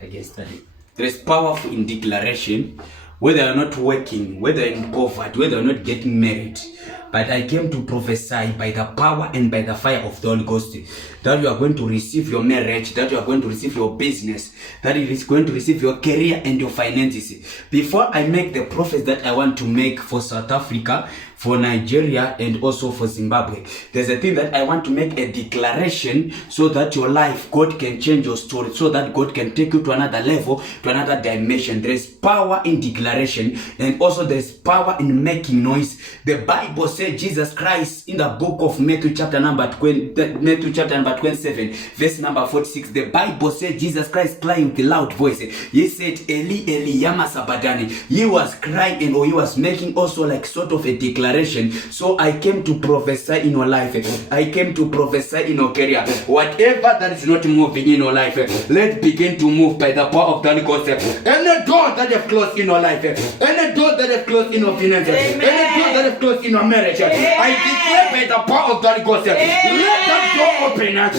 against that. There is power in declaration, whether you're not working, whether you're in poverty, whether you're not getting married. But I came to prophesy by the power and by the fire of the Holy Ghost that you are going to receive your marriage, that you are going to receive your business, that it is going to receive your career and your finances. Before I make the prophets that I want to make for South Africa, for Nigeria, and also for Zimbabwe, there's a thing that I want to make a declaration so that your life, God can change your story, so that God can take you to another level, to another dimension. There is power in declaration, and also there is power in making noise. The Bible says Jesus Christ in the book of Matthew chapter number 27, verse number 46. The Bible says Jesus Christ crying with a loud voice. He said, Eli, Eli, yama sabachthani. He was crying, or he was making also like sort of a declaration. So I came to prophesy in your life. I came to prophesy in your career. Whatever that is not moving in your life, let's begin to move by the power of the Holy Ghost. Any door that is closed in your life, any door that is closed in your finances, any door that is closed in your marriage, I declare by the power of the Holy Ghost, let that door open in the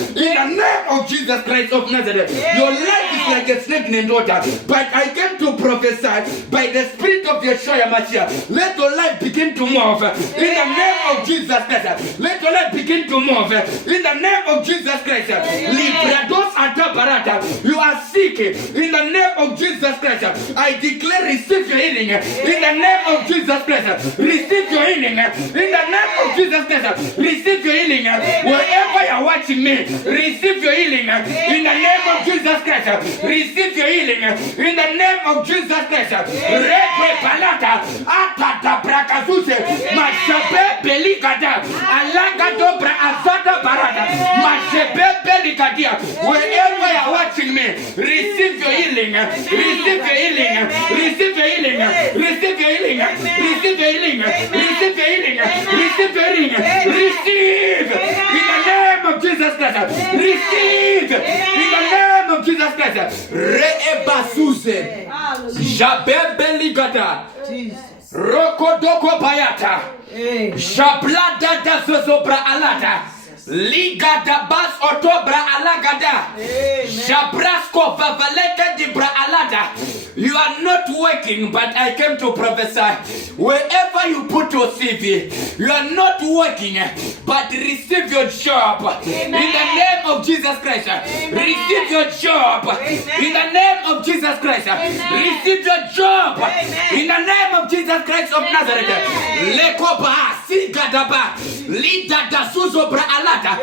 name of Jesus Christ of Nazareth. Your life is like a snake named water, but I came to prophesy by the Spirit of Yeshua Mashiach. Let your life begin to move in the name of Jesus Christ. Let your life begin to move in the name of Jesus Christ. Librados atabarata. You are sick in the name of Jesus Christ. I declare, receive your healing in the name of Jesus Christ. Receive your healing in the name of Jesus Christ. Receive your healing wherever you are watching me. Receive your healing in the name of Jesus Christ. Receive your healing in the name of Jesus Christ. Rekwe palata atata brakazuse. Mashabe belikada alanga dobra azada barada. Mashabe belikadia. Wherever you are watching me, receive your healing. Receive your healing. Receive your healing. Receive your healing. Receive your healing. Receive your healing. Receive your healing. Receive in the name of Jesus Christ. Receive in the name of Jesus Christ. Reebasuze. Jabe belikada. Roko doko bayata. Jablada da zozobra alada. Liga da bas otobra alagada. Jabrasko vavalete di bra alada. You are not working, but I came to prophesy. Wherever you put your CV, you are not working, but receive your job. Amen. In the name of Jesus Christ. Amen. Receive your job. Amen. In the name of Jesus Christ. Amen. Receive your job. Amen. In the name of Jesus Christ of Nazareth. Lekoba sigadaba lida da suzo bra alada.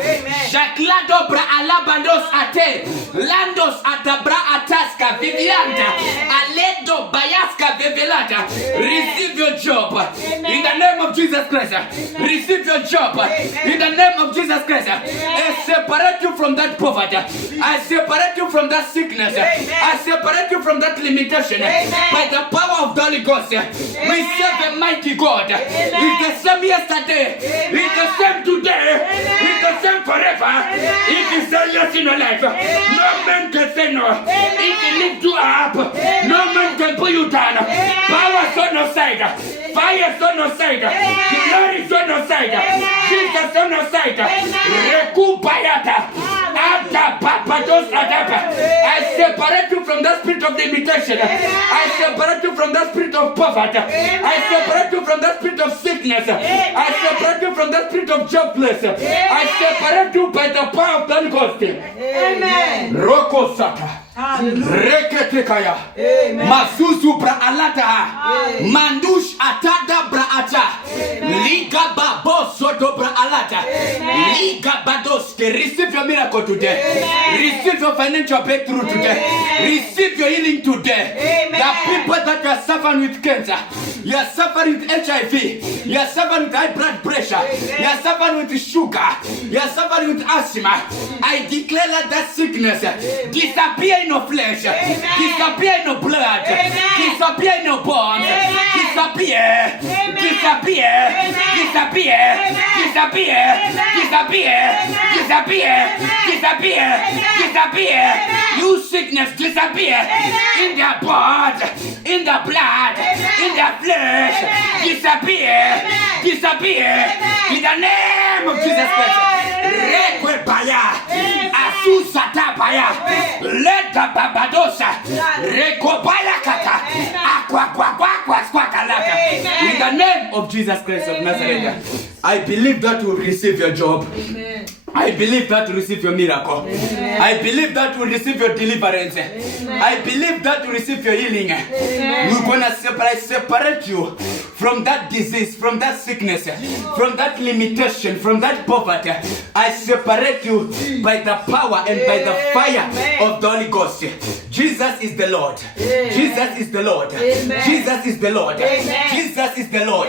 Jaclado bra alabandos ate landos atabra ataska vivianta. Aledo bayaska vevelata. Receive your job. Amen. In the name of Jesus Christ. Receive your job. Amen. In the name of Jesus Christ. I separate you from that poverty. I separate you from that sickness. Amen. I separate you from that limitation. Amen. By the power of the Holy Ghost. We serve a mighty God. He's the same yesterday. He's the same today. He's the same forever. If you say yes in your life, no man can say no. If you lift you up, no man can pull you down. Power is on your side. Fire is on your side. Glory is on your side. Jesus is on your side. Rekubayata. I separate you from the spirit of limitation. I separate you from the spirit of poverty. I separate you from the spirit of sickness. I separate you from the spirit of jobless. I separate you by the power of the Holy Ghost. Amen. Roko Sata. Reketekaya. Masusu bra alata. Mandush atada bra ata. Liga babo soto bra alata. Liga bados. Receive your miracle today. Receive your financial breakthrough today. Receive your healing today. The people that are suffering with cancer, you are suffering with HIV, you are suffering with high blood pressure, you are suffering with sugar, you are suffering with asthma. I declare that sickness disappear in your flesh, disappear in your blood, disappear in your bones, disappear, disappear, disappear, disappear, disappear, disappear, disappear, disappear. You sickness disappear in their blood, in the blood, in their flesh. Disappear, disappear in the name of Jesus Christ. Rekwebaya, Asusatapaya, Leta Babadosa, Rekobaya Kata, in the name of Jesus Christ of Nazareth. I believe that you will receive your job. Amen. I believe that you receive your miracle. Amen. I believe that you receive your deliverance. Amen. I believe that you receive your healing. Amen. We're going to separate you from that disease, from that sickness, from that limitation, from that poverty. I separate you by the power and by the fire of the Holy Ghost. Jesus is the Lord. Jesus is the Lord. Jesus is the Lord. Jesus is the Lord.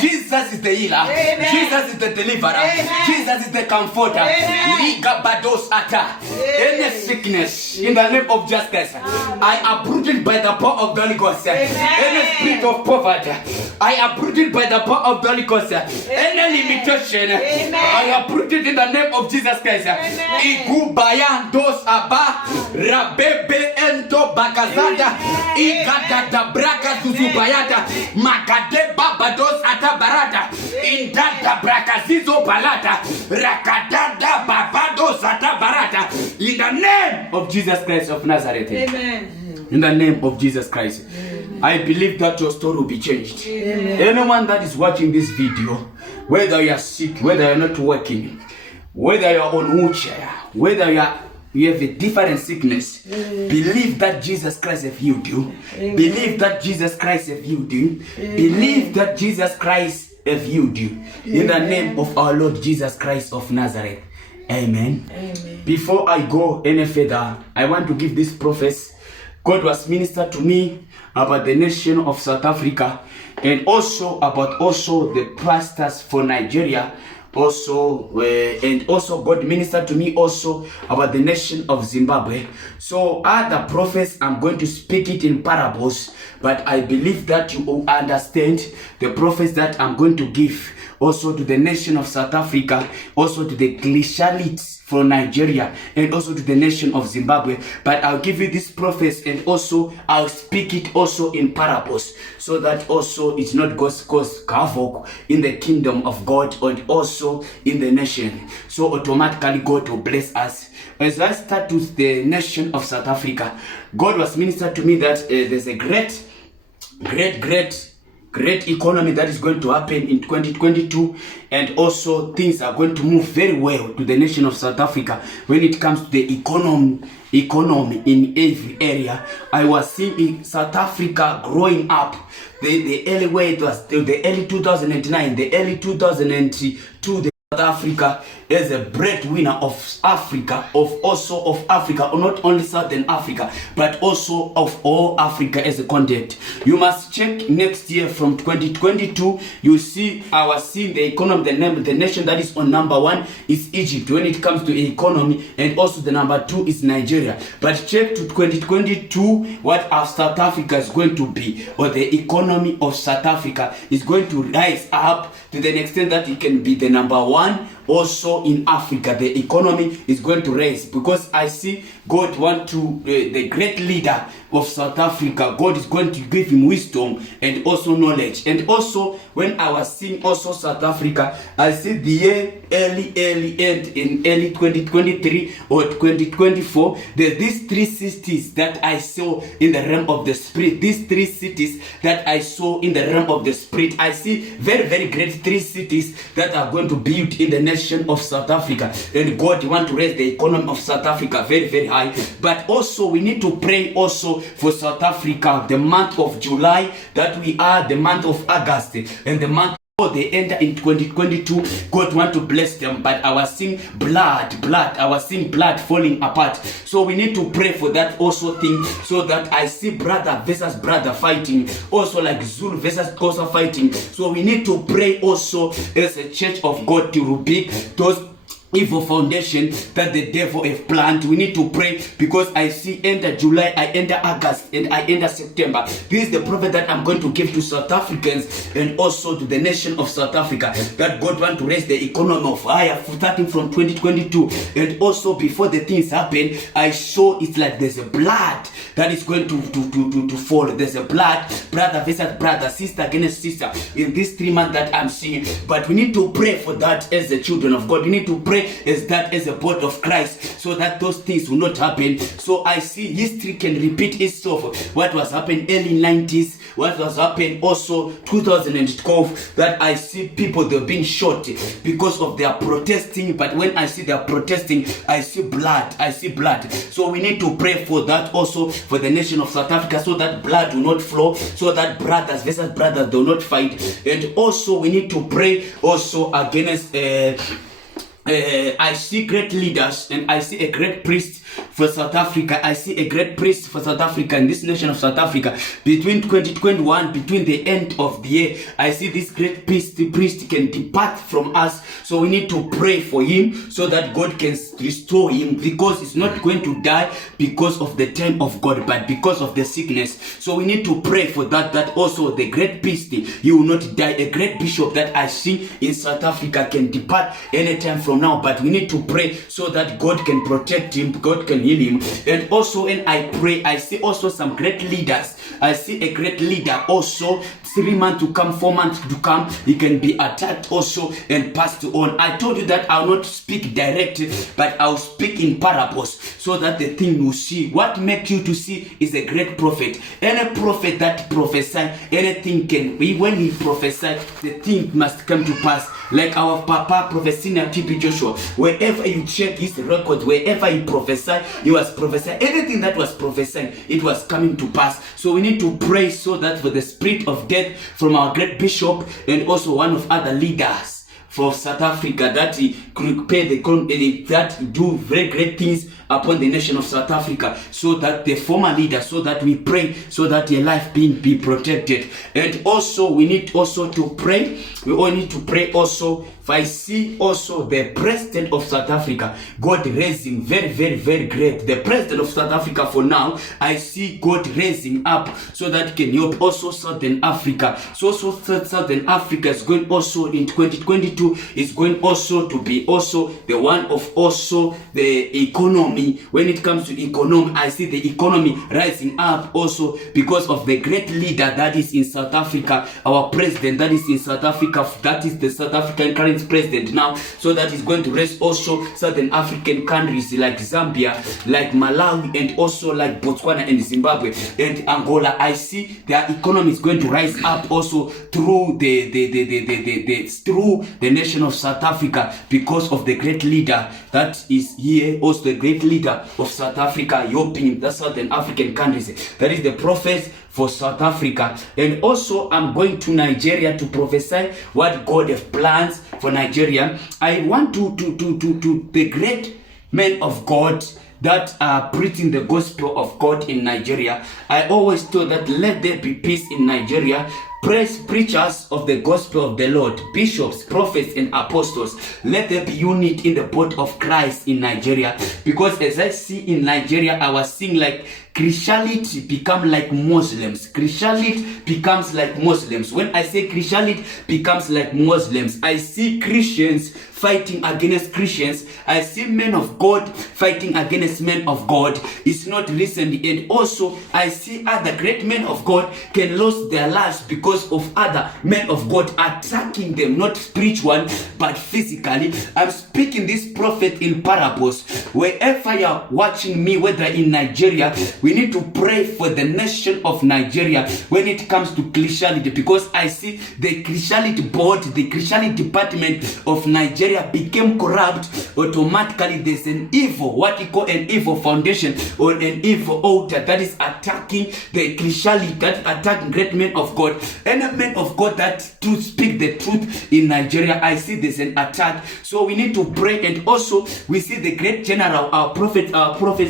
Jesus is the healer. Jesus is the deliverer. Jesus is the comforter. Liga bados ata. Any sickness in the name of justice, I uproot it by the power of the Holy Ghost. Any spirit of poverty, I uproot it by the power of the Holy Ghost. Any limitation, I uproot it in the name of Jesus Christ. Igubayan dos aba rabebe ento bakazada igada da braka zuzubayata makade babados ata barata indada braka zizo balata rakada da babados ata barata in the name of Jesus Christ of Nazareth. Amen. In the name of Jesus Christ. Amen. I believe that your story will be changed. Amen. Anyone that is watching this video, whether you are sick, whether you are not working, whether you are on wheelchair, whether you have a different sickness, believe that Jesus Christ have healed you. Amen. Believe that Jesus Christ have healed you. Amen. Believe that Jesus Christ have healed you. In the name of our Lord Jesus Christ of Nazareth. Amen. Amen. Before I go any further, I want to give this prophecy. God was ministered to me about the nation of South Africa, and also about the pastors for Nigeria. And also God ministered to me also about the nation of Zimbabwe. So other prophets, I'm going to speak it in parables, but I believe that you will understand the prophets that I'm going to give also to the nation of South Africa, also to the Glishalites for Nigeria, and also to the nation of Zimbabwe. But I'll give you these prophets, and also I'll speak it also in parables, so that also it's not cause havoc in the kingdom of God and also in the nation. So automatically God will bless us. As I start with the nation of South Africa, God was ministered to me that there's a great economy that is going to happen in 2022, and also things are going to move very well to the nation of South Africa when it comes to the economy in every area. I was seeing South Africa growing up. The early way it was the early 2009, the early 2002. South Africa is a breadwinner of Africa, of Africa, or not only Southern Africa, but also of all Africa as a continent. You must check next year from 2022. You see, I was seeing the economy, the nation that is on number 1 is Egypt when it comes to economy, and also the number 2 is Nigeria. But check to 2022 what our South Africa is going to be, or the economy of South Africa is going to rise up to the extent that it can be the number 1 also in Africa. The economy is going to rise, because I see God want to the great leader of South Africa, God is going to give him wisdom and also knowledge. And also when I was seeing also South Africa, I see the year early end in early 2023 or 2024. There's these 3 cities that I saw in the realm of the spirit. These 3 cities that I saw in the realm of the spirit, I see very, very great 3 cities that are going to build in the nation of South Africa. And God want to raise the economy of South Africa very, very high. But also we need to pray also for South Africa, the month of July, that we are the month of August, and the month they enter in 2022. God want to bless them, but I was seeing blood, I was seeing blood falling apart. So we need to pray for that also thing, so that I see brother versus brother fighting, also like Zulu versus Xhosa fighting. So we need to pray also as a church of God to rebuke those evil foundation that the devil have planned. We need to pray, because I see enter July, I enter August, and I enter September. This is the prophet that I'm going to give to South Africans and also to the nation of South Africa, that God want to raise the economy of higher starting from 2022. And also before the things happen, I saw it's like there's a blood that is going to fall. There's a blood, brother versus brother, sister against sister, in these 3 months that I'm seeing. But we need to pray for that as the children of God. We need to pray as that as a body of Christ, so that those things will not happen. So I see history can repeat itself. What was happening early 90s, what was happening also 2012, that I see people, they're being shot because of their protesting. But when I see their protesting, I see blood, I see blood. So we need to pray for that also, for the nation of South Africa, so that blood will not flow, so that brothers versus brothers do not fight. And also we need to pray also against I see great leaders, and I see a great priest for South Africa. I see a great priest for South Africa in this nation of South Africa. Between 2021, between the end of the year, I see this great priest. The priest can depart from us. So we need to pray for him, so that God can restore him, because he's not going to die because of the time of God, but because of the sickness. So we need to pray for that, that also the great priest, he will not die. A great bishop that I see in South Africa can depart anytime from now, but we need to pray so that God can protect him, God can heal him. And also when I pray, I see also some great leaders. I see a great leader also, 3 months to come, 4 months to come, he can be attacked also and passed on. I told you that I'll not speak directly, but I'll speak in parables, so that the thing will see. What makes you to see is a great prophet. Any prophet that prophesy, anything can be, when he prophesy, the thing must come to pass. Like our Papa, Prophet Senior TB Joshua, wherever you check his records, wherever he prophesied, he was prophesying. Anything that was prophesying, it was coming to pass. So we need to pray, so that for the spirit of death from our great bishop and also one of other leaders for South Africa, that he could pay that do very great things upon the nation of South Africa, so that the former leader, so that we pray, so that their life be protected. And also we need also to pray. We all need to pray also. If I see also the president of South Africa, God raising very great. The president of South Africa for now, I see God raising up, so that can help also Southern Africa. So Southern Africa is going also in 2022, is going also to be also the one of also the economy. When it comes to economy, I see the economy rising up also because of the great leader that is in South Africa, our president that is in South Africa, that is the South African current president now. So that is going to raise also Southern African countries like Zambia, like Malawi, and also like Botswana and Zimbabwe and Angola. I see their economy is going to rise up also through through the nation of South Africa, because of the great leader that is here, also the great leader of South Africa, helping the Southern African countries. That is the prophet for South Africa. And also I'm going to Nigeria to prophesy what God has plans for Nigeria. I want to the great men of God that are preaching the gospel of God in Nigeria. I always thought that let there be peace in Nigeria. Preachers of the gospel of the Lord, bishops, prophets, and apostles, let there be unity in the body of Christ in Nigeria. Because as I see in Nigeria, I was seeing like Christianity become like Muslims. Christianity becomes like Muslims. When I say Christianity becomes like Muslims, I see Christians fighting against Christians. I see men of God fighting against men of God. It's not listened. And also I see other great men of God can lose their lives because of other men of God attacking them, not spiritual but physically. I'm speaking this prophet in parables. Wherever you're watching me, whether in Nigeria, we need to pray for the nation of Nigeria when it comes to Christianity, because I see the Christianity board, the Christianity department of Nigeria became corrupt. Automatically there's an evil, what you call an evil foundation or an evil altar that is attacking the Christianity, that attacking great men of God. Any men of God that to speak the truth in Nigeria, I see there's an attack. So we need to pray. And also we see the great general, our prophet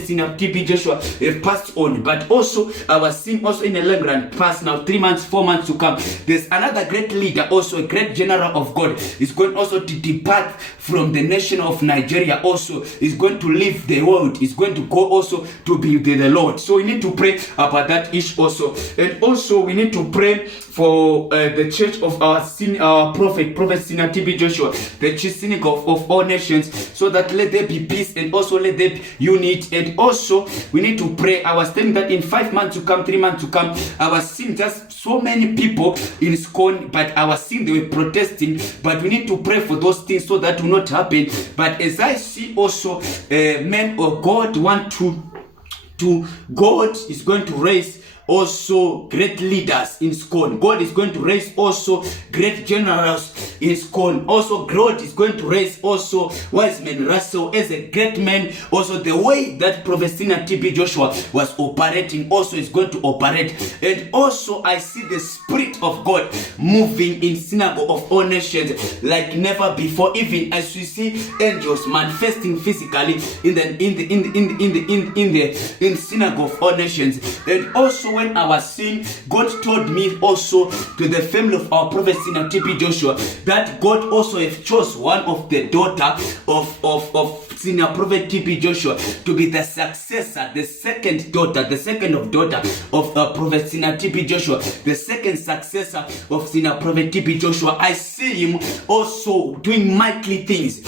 Senior TB Joshua, if passed on, but also I was seeing also in the long run past now 3 months, 4 months to come. There's another great leader, also a great general of God, is going also to depart from the nation of Nigeria. Also is going to leave the world, is going to go also to be with the Lord. So we need to pray about that issue also. And also we need to pray for the church of our prophet Sinner TB Joshua, the chief cynic of all nations, so that let there be peace and also let there be unity. And also we need to pray. I was telling that in 5 months to come, 3 months to come, I was seeing just so many people in SCOAN, but I was seeing they were protesting. But we need to pray for those things so that will not happen. But as I see also, men of God want to God is going to raise also great leaders in SCOAN. God is going to raise also great generals in SCOAN. Also God is going to raise also Wiseman Russell as a great man. Also the way that Prophet Sinner TB Joshua was operating also is going to operate. And also I see the Spirit of God moving in Synagogue of all nations like never before. Even as we see angels manifesting physically in Synagogue of all nations. And also when I was seeing, God told me also to the family of our prophet Sinner TB Joshua that God also have chose one of the daughter of Senior Prophet TB Joshua to be the successor, the second daughter of Prophet Sinner TB Joshua, the second successor of Senior Prophet TB Joshua. I see him also doing mighty things,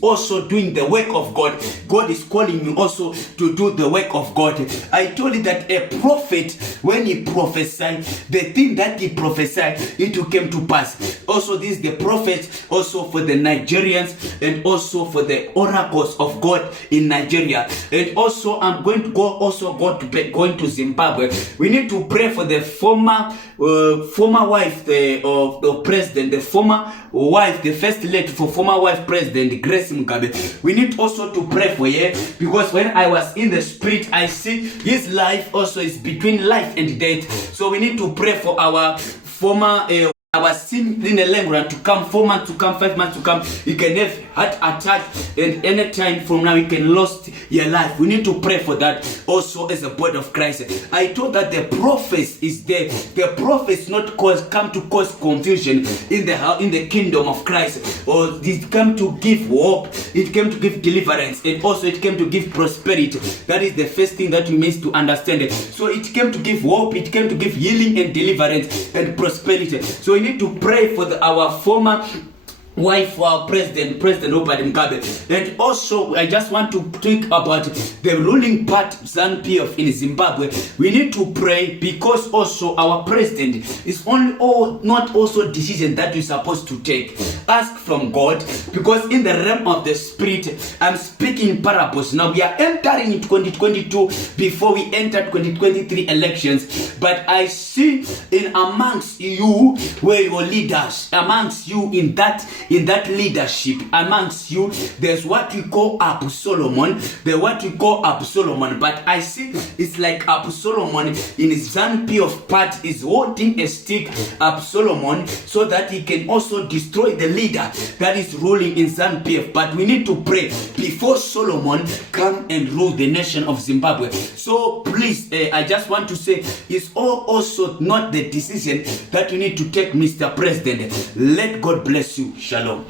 also doing the work of God. God is calling me also to do the work of God. I told you that a prophet, when he prophesied, the thing that he prophesied, it came to pass. Also, this is the prophet also for the Nigerians and also for the oracles of God in Nigeria. And also, I'm going to going to Zimbabwe. We need to pray for the former wife of the president, the former wife, the first lady for former wife president Grace Mugabe. We need also to pray for her, because when I was in the spirit, I see his life also is between life and death. So we need to pray for our former I was seeing in the long run to come, 4 months to come, 5 months to come, you can have heart attack, and any time from now you can lose your life. We need to pray for that also as a body of Christ. I thought that the prophet is there. The prophet is not come to cause confusion in the kingdom of Christ, or it came to give hope, it came to give deliverance, and also it came to give prosperity. That is the first thing that we need to understand. So it came to give hope, it came to give healing and deliverance and prosperity. So we need to pray for our former wife for our President Robert Mugabe. And also I just want to talk about the ruling part ZANU-PF in Zimbabwe. We need to pray, because also our president is not also decision that we're supposed to take. Ask from God, because in the realm of the spirit, I'm speaking parables. Now we are entering in 2022 before we enter 2023 elections. But I see in amongst you where your leaders, amongst you in that leadership, amongst you, there's what we call Abu Solomon. But I see it's like Abu Solomon in his ZANU-PF part is holding a stick, Abu Solomon, so that he can also destroy the leader that is ruling in ZANU-PF. But we need to pray before Solomon come and rule the nation of Zimbabwe. So please, I just want to say, it's also not the decision that you need to take, Mr. President. Let God bless you. Shalom.